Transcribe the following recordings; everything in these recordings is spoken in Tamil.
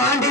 பாண்டி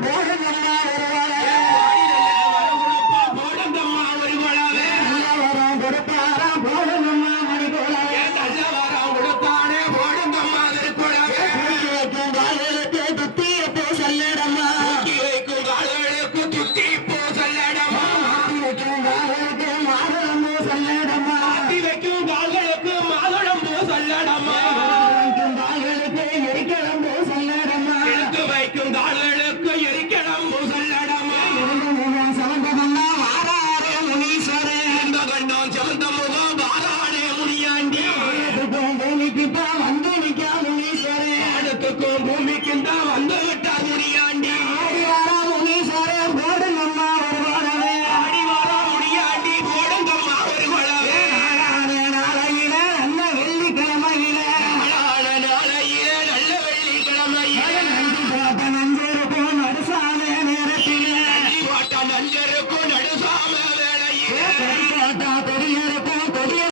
போக பூமிக்குந்தா வந்து விட்டார் முடியாண்டி ஆடிவாரா முனீஸ்வரே போடுங்கம்மா வருவானவே ஆடிவாரா முடியாண்டி போடுங்கம்மா வருவானவே நாளான நாளையில நல்ல வெள்ளிக்கிழமையில. நாளான நாளையில நல்ல வெள்ளிக்கிழமையில. நன்றி போட்ட நஞ்சருக்கும் நடுசாம நேரத்தில் நன்றி போட்ட நஞ்சருக்கும் நடுசாம வேலையில். பெரிய போட்ட பெரிய